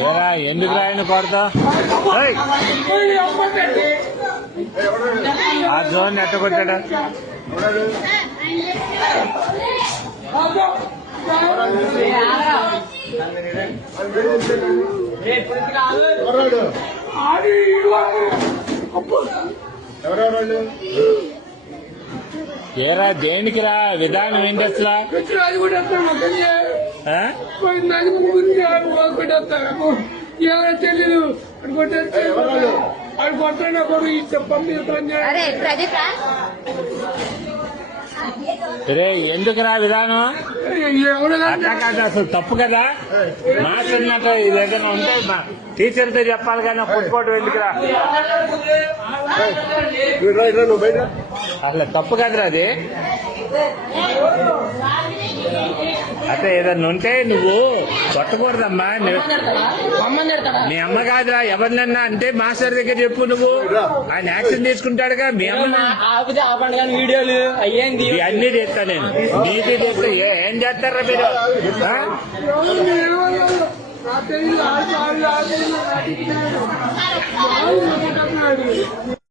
ఏరా ఎందుకు రాయను కొడతా ఆ జోన్ ఎట్ట కొట్టాడా ఏరా దేనికిరా విధానం ఏంటి అసలు తెలీదు అది కొట్టాడు కూడా ఈ చెప్పండి ఎందుకురా విధానం అట్లా కాదు అసలు తప్పు కదా మాట్లాడినట్టు ఇది ఏదైనా ఉంటే టీచర్తో చెప్పాలి కానీ కొట్టుకోవడం ఎందుకురా అసలు తప్పు కదరా అది అంటే ఏదన్నా ఉంటే నువ్వు కొట్టకూడదమ్మా మీ అమ్మ కాదురా ఎవరినన్నా అంటే మాస్టర్ దగ్గర చెప్పు నువ్వు ఆయన యాక్షన్ తీసుకుంటాడుగా మీ అమ్మ వీడియోలు అయ్యేంది అన్ని చేస్తా నేను నీతి చేస్తా ఏం చేస్తారా మీరు